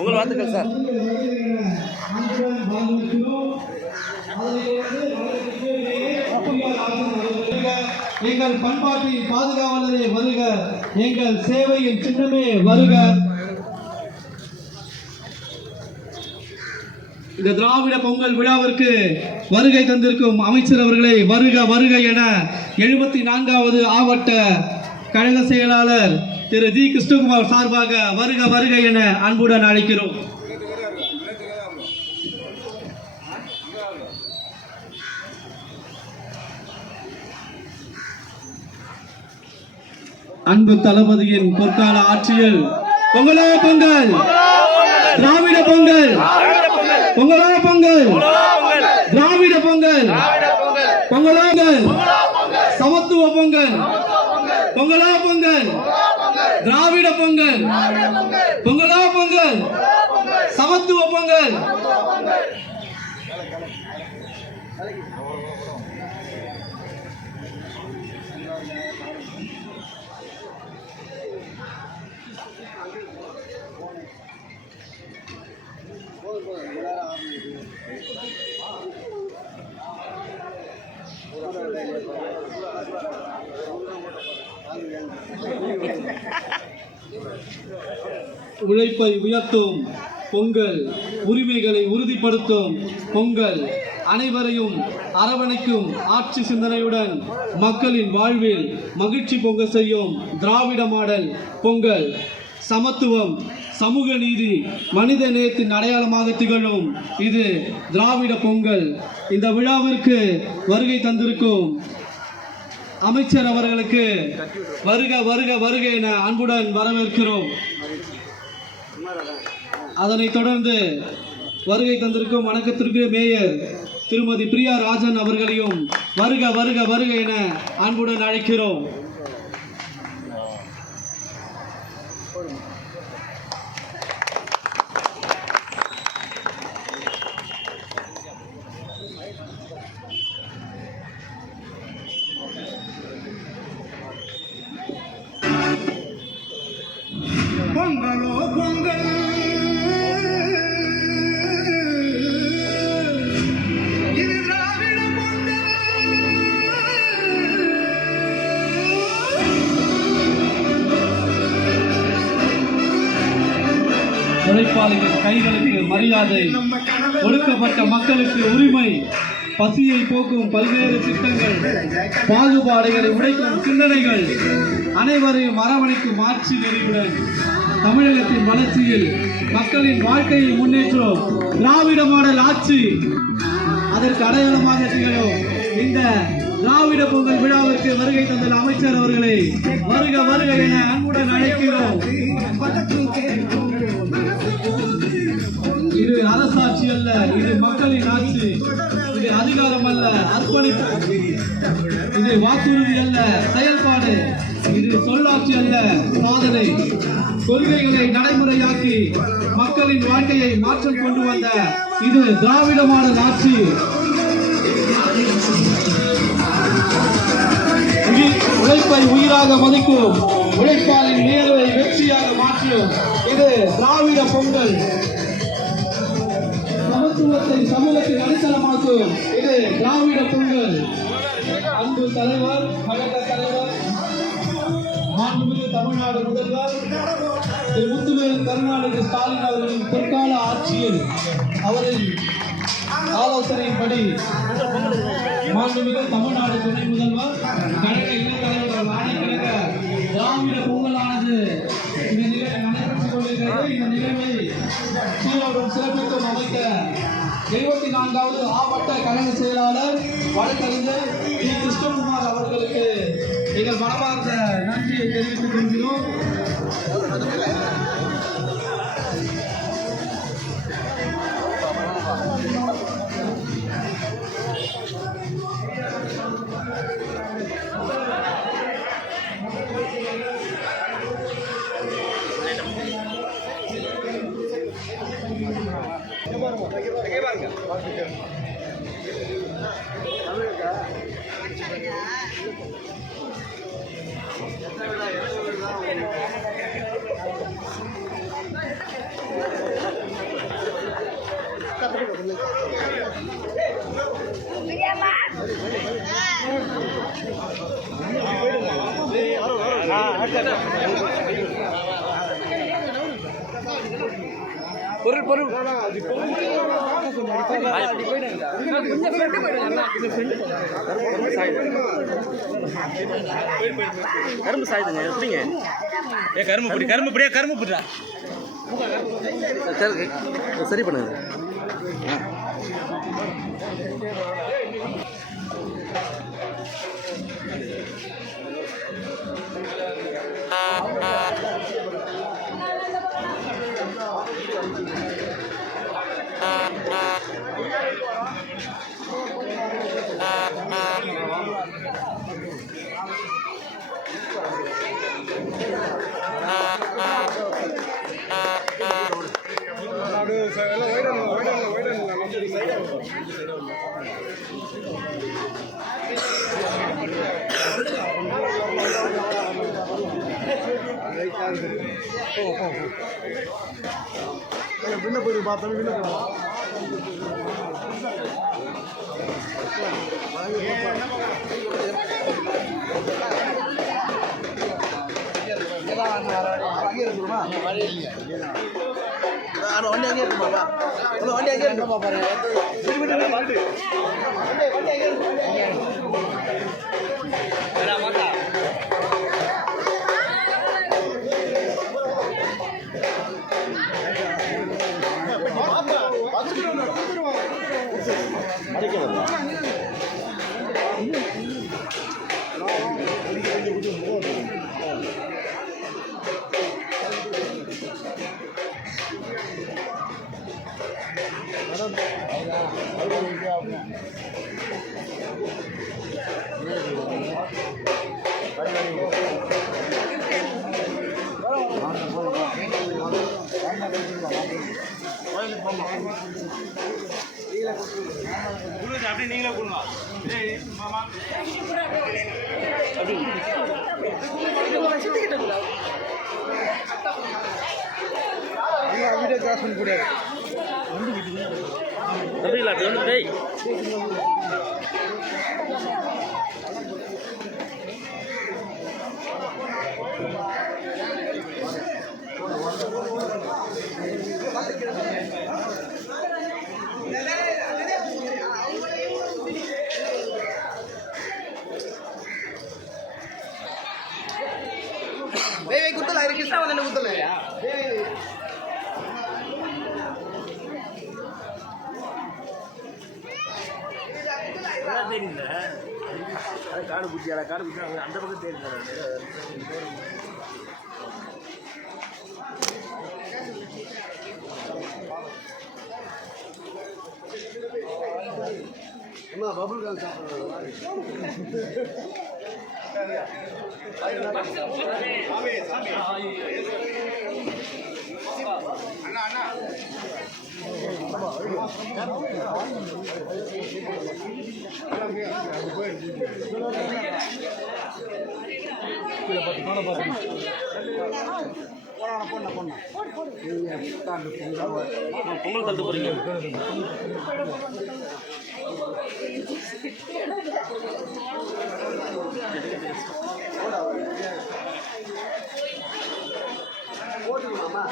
உங்கள் வாழ்த்துக்கள் சார். எங்கள் பண்பாட்டின் பாதுகாவலரே வருக, எங்கள் சேவையின் சின்னமே வருக. இந்த திராவிட பொங்கல் விழாவிற்கு வருகை தந்திருக்கும் அமைச்சர் அவர்களை வருக வருக என 74வது ஆவட்ட கழக செயலாளர் திரு ஜி கிருஷ்ணகுமார் சார்பாக வருக வருக என அன்புடன் அழைக்கிறோம். அன்பு தளபதியின் பொற்கால ஆட்சியில் பொங்கலோ பொங்கல், திராவிட பொங்கல், பொங்கலோ பொங்கல், திராவிட பொங்கல், பொங்கலோ பொங்கல், சமத்துவ பொங்கல், பொங்கலோ பொங்கல், திராவிட பொங்கல், பொங்கலோ பொங்கல், சமத்துவ பொங்கல். உழைப்பை உயர்த்தும் பொங்கல், உரிமைகளை உறுதிப்படுத்தும் பொங்கல், அனைவரையும் அரவணைக்கும் ஆட்சி சிந்தனையுடன் மக்களின் வாழ்வில் மகிழ்ச்சி பொங்க செய்யும் திராவிட மாடல் பொங்கல், சமத்துவம், சமூக நீதி, மனித நேயத்தின் அடையாளமாக திகழும் இது திராவிட பொங்கல். இந்த விழாவிற்கு வருகை தந்திருக்கும் அமைச்சர் அவர்களுக்கு வருக வருக வருக என அன்புடன் வரவேற்கிறோம். அதனைத் தொடர்ந்து வருகை தந்திருக்கும் வணக்கத்திற்கு மேயர் திருமதி பிரியா ராஜன் அவர்களையும் வருக வருக வருக என அன்புடன் அழைக்கிறோம். பொங்கலோ பொங்கல், இது திராவிட பொங்கல். உழைப்பாளிகள் கைகளுக்கு மரியாதை, ஒடுக்கப்பட்ட மக்களுக்கு உரிமை, பசியை போக்கும் பல்வேறு திட்டங்கள், பாகுபாடுகளை உடைக்கும் சிந்தனைகள், அனைவரையும் அரவணைக்கும் ஆட்சி நெறியுடன் தமிழகத்தின் வளர்ச்சியில் மக்களின் வாழ்க்கையை முன்னேற்றும் திராவிட மாடல் ஆட்சி அதற்கு அடையாளமாக திகழும் இந்த திராவிட பொங்கல் விழாவிற்கு வருகை தந்த அமைச்சர் அவர்களை வருக வருக என அன்புடன் அழைக்கிறோம். இது அரசாட்சி அல்ல, இது மக்களின் ஆட்சி. இது அதிகாரம் அல்ல, அர்ப்பணிப்பு. இது வாக்குறுதி அல்ல, செயல்பாடு. இது சொல்லாட்சி அல்ல, சாதனை. கொள்கைகளை நடைமுறையாக்கி மக்களின் வாழ்க்கையை மாற்றம் கொண்டு வந்த இது திராவிட மாடல் ஆட்சி. உழைப்பை உயிராக மதிக்கும், உழைப்பாளின் நேர்வை வெற்றியாக மாற்றும் இது திராவிட பொங்கல். சமத்துவத்தை சமூகத்தின் அடித்தளமாக்கும் இது திராவிட பொங்கல். அன்பு தலைவர், கழக தலைவர், மாண்புமிகு தமிழ்நாடு முதல்வர் திரு முத்துவேல் கருணாநிதி ஸ்டாலின் அவர்களின் பொற்கால ஆட்சியில் அவரின் ஆலோசனையின்படி மாண்புமிகு தமிழ்நாடு துணை முதல்வர் கழக இணைத் தலைவர் ஆணைக்கிழங்க திராவிட பொங்கலானது இந்த நிகழ்ச்சி நடைபெற்றுக் கொண்டிருக்கிறது. இந்த நிகழ்வை சீரோடும் சிறப்பிக்கும் அமைக்க 74வது ஆவட்ட கழக செயலாளர் வழக்கறிஞர் டி கிருஷ்ணகுமார் அவர்களுக்கு எங்கள் மனமார்ந்த நன்றியை தெரிவித்துக் கொள்கிறோம். பொருள் பொருள் கரும்பு சாயுதுங்க எப்படிங்க கரும்பு பிடிடா சரி பண்ணுங்க பின்ன போய் பார்த்தோம் பின்ன போய் வண்டி அங்கே இருக்குமாப்பா வண்டி அங்கே இருக்குமா பாருங்க அப்படியே நீங்களே கொடுங்க வீடியோ கிராஸ் பண்ண கூடாது குத்தல கிருஷ்ணா வந்து குத்தல தெரியல காடு குச்சியாடா காடு குச்சி அந்த பக்கம் தெரியல அம்மா பபுள் கால் அண்ணா அண்ணா பொங்கல் கலந்து போறீங்க போட்டுருமாமா